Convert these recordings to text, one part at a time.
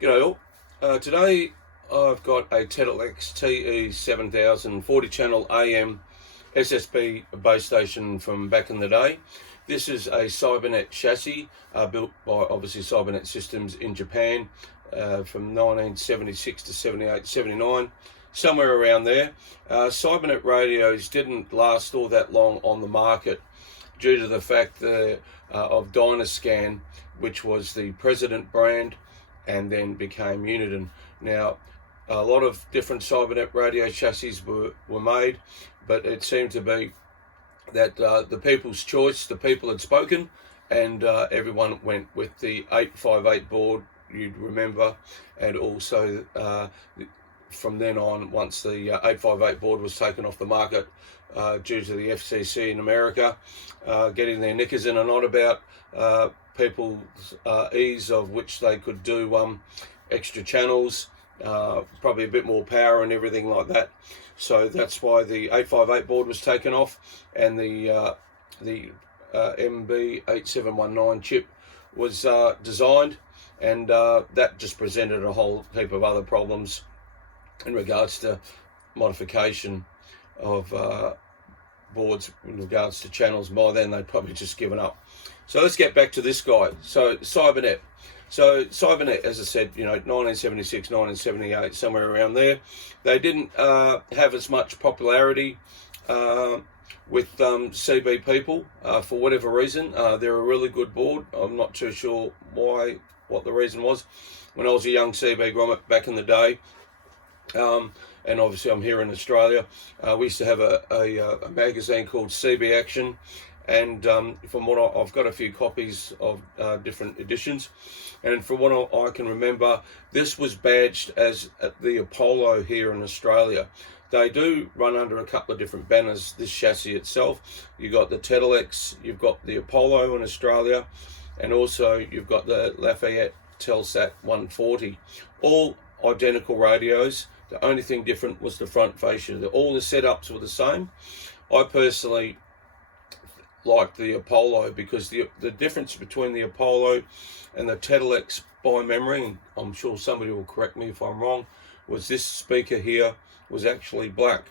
G'day all. Today I've got a Tedelex TE-7000 40 channel AM SSB base station from back in the day. This is a Cybernet chassis built by obviously Cybernet Systems in Japan from 1976 to 78, 79, somewhere around there. Cybernet radios didn't last all that long on the market due to the fact that, of Dynascan, which was the President brand, and then became Uniden. Now, a lot of different Cybernet radio chassis were made, but it seemed to be that the people's choice, the people had spoken, and everyone went with the 858 board, you'd remember, and also from then on, once the 858 board was taken off the market due to the FCC in America getting their knickers in a knot about people's ease of which they could do extra channels, probably a bit more power and everything like that. So that's why the 858 board was taken off, and the MB8719 chip was designed, and that just presented a whole heap of other problems in regards to modification of boards in regards to channels. By then they'd probably just given up. So let's get back to this guy. So Cybernet. So Cybernet, as I said, 1976, 1978, somewhere around there. They didn't have as much popularity with CB people for whatever reason. They're a really good board. I'm not too sure what the reason was. When I was a young CB grommet back in the day, and obviously I'm here in Australia, we used to have a magazine called CB Action, and from what I've got a few copies of different editions, and from what I can remember, this was badged as the Apollo here in Australia. They do run under a couple of different banners, this chassis itself. You've got the Tedelex, you've got the Apollo in Australia, and also you've got the Lafayette Telsat 140. All identical radios. The only thing different was the front fascia. All the setups were the same. I personally liked the Apollo because the difference between the Apollo and the Tedelex, by memory, and I'm sure somebody will correct me if I'm wrong, was this speaker here was actually black.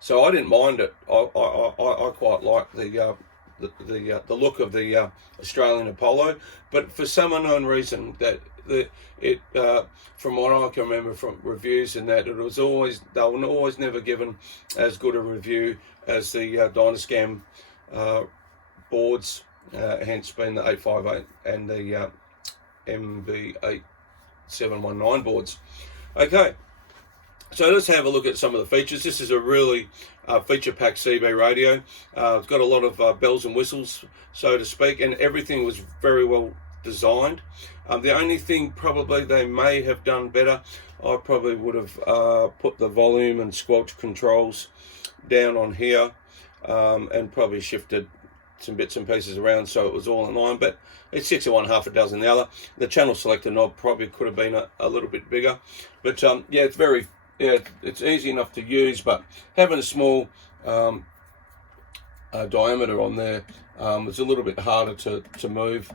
So I didn't mind it. I quite liked the look of the Australian Apollo, but for some unknown reason from what I can remember from reviews and that, they were always never given as good a review as the Dynascan boards, hence being the 858 and the MB8719 boards. Okay, so let's have a look at some of the features. This is a really feature-packed CB radio. It's got a lot of bells and whistles, so to speak, and everything was very well designed. The only thing probably they may have done better, I probably would have put the volume and squelch controls down on here, and probably shifted some bits and pieces around so it was all in line, but it's 6 of one, half a dozen the other. The channel selector knob probably could have been a little bit bigger, but yeah, it's easy enough to use, but having a small diameter on there it's a little bit harder to move.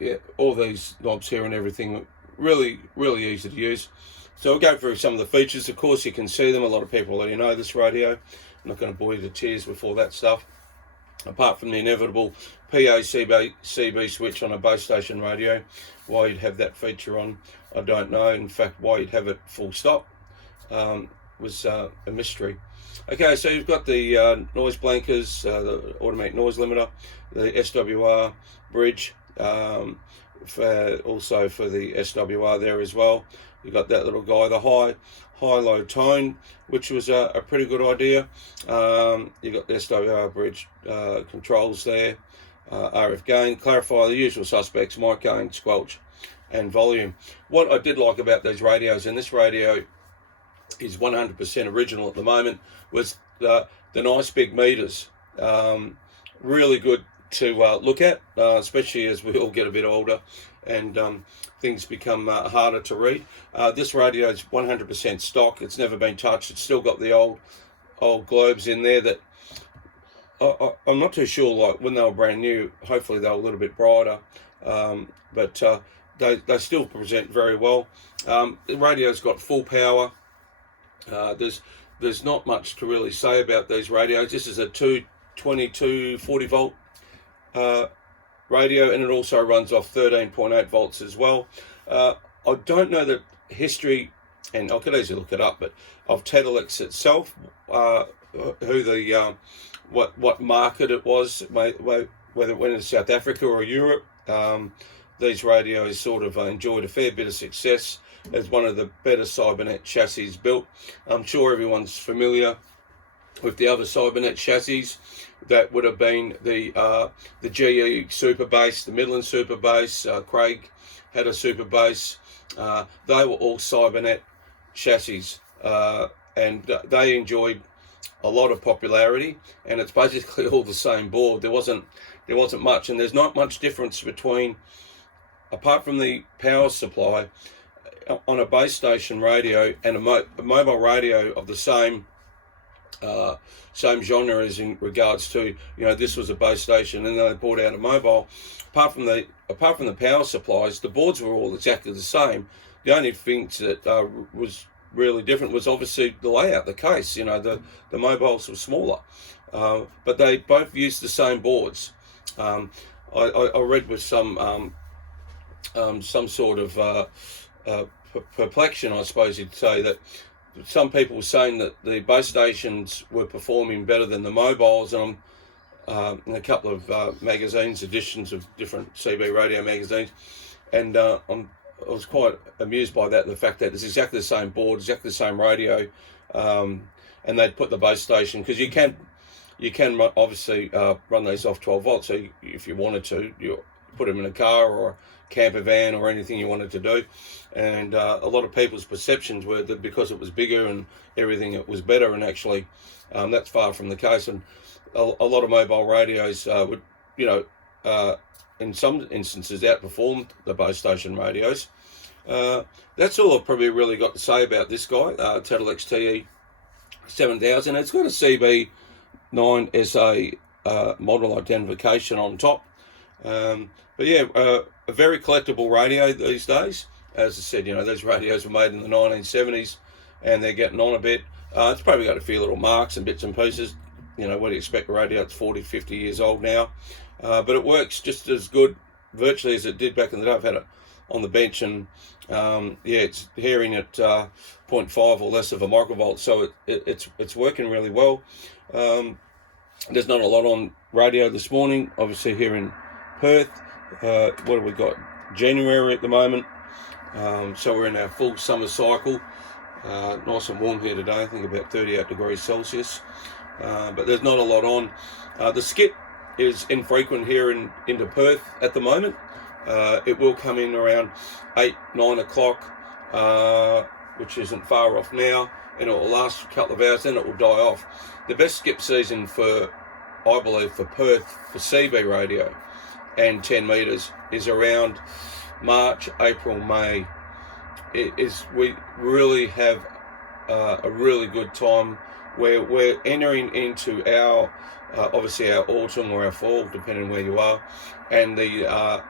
Yeah, all these knobs here and everything, really easy to use. So we'll go through some of the features. Of course, you can see them. A lot of people already know this radio. I'm not going to bore you to tears with all that stuff. Apart from the inevitable PA-CB switch on a base station radio, why you'd have that feature on, I don't know. In fact, why you'd have it full stop was a mystery. Okay, so you've got the noise blankers, the automatic noise limiter, the SWR bridge, also for the SWR there as well. You've got that little guy, the high-low tone, which was a pretty good idea. You've got the SWR bridge controls there, RF gain, clarify the usual suspects, mic gain, squelch, and volume. What I did like about these radios, and this radio is 100% original at the moment, was the nice big meters. Really good to look at, especially as we all get a bit older and things become harder to read. This radio is 100% stock. It's never been touched. It's still got the old globes in there that I'm not too sure, like when they were brand new, hopefully they were a little bit brighter, but they still present very well. The radio's got full power. There's not much to really say about these radios. This is a 222 40 volt radio, and it also runs off 13.8 volts as well. I don't know the history, and I could easily look it up, but of Tedelex itself, who the what market it was, whether it went into South Africa or Europe. These radios sort of enjoyed a fair bit of success as one of the better Cybernet chassis built. I'm sure everyone's familiar with the other Cybernet chassis. That would have been the GE Super Bass, the Midland Super Bass. Craig had a Super Bass. They were all Cybernet chassis, and they enjoyed a lot of popularity. And it's basically all the same board. There wasn't much, and there's not much difference between, apart from the power supply, on a base station radio and a mobile radio of the same genre as in regards to, this was a base station and then they brought out a mobile. Apart from the power supplies, the boards were all exactly the same. The only thing that was really different was obviously the layout, the case. The mobiles were smaller, but they both used the same boards. I read with some sort of perplexion, I suppose you'd say, that some people were saying that the base stations were performing better than the mobiles, and in a couple of magazines, editions of different CB radio magazines, and I was quite amused by that, the fact that it's exactly the same board, exactly the same radio, and they'd put the base station, because you can obviously run these off 12 volts, so if you wanted to, you put them in a car or a camper van or anything you wanted to do. And a lot of people's perceptions were that because it was bigger and everything, it was better, and actually that's far from the case. And a lot of mobile radios would, in some instances outperformed the base station radios. That's all I've probably really got to say about this guy, Tedelex TE-7000. It's got a CB9SA model identification on top. But yeah, a very collectible radio these days. As I said, those radios were made in the 1970s, and they're getting on a bit. It's probably got a few little marks and bits and pieces. What do you expect a radio that's 40, 50 years old now? But it works just as good virtually as it did back in the day. I've had it on the bench, and it's hearing at 0.5 or less of a microvolt, so it's working really well. There's not a lot on radio this morning, obviously here in Perth. What have we got? January at the moment, so we're in our full summer cycle. Nice and warm here today, I think about 38 degrees Celsius, but there's not a lot on. The skip is infrequent here into Perth at the moment. It will come in around 8-9 o'clock, which isn't far off now, and it will last a couple of hours, then it will die off. The best skip season I believe, for Perth, for CB radio and 10 metres is around March, April, May. We really have a really good time where we're entering into our obviously our autumn or our fall, depending on where you are, and the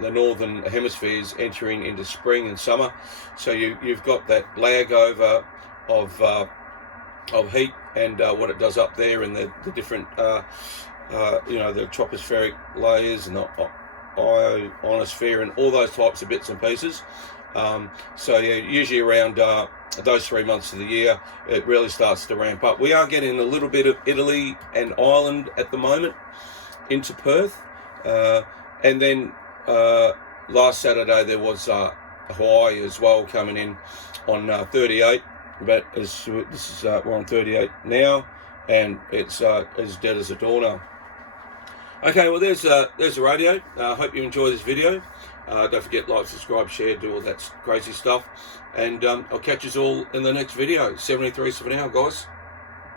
northern hemisphere is entering into spring and summer. So you've got that lag over of heat and what it does up there, and the different the tropospheric layers and the ionosphere and all those types of bits and pieces. So yeah, usually around those 3 months of the year, it really starts to ramp up. We are getting a little bit of Italy and Ireland at the moment into Perth, and then last Saturday there was Hawaii as well coming in on 38. But we're on 38 now, and it's as dead as a doornail. Okay, well there's the radio. I hope you enjoy this video. Don't forget, like, subscribe, share, do all that crazy stuff, and I'll catch you all in the next video. 73 for now, guys.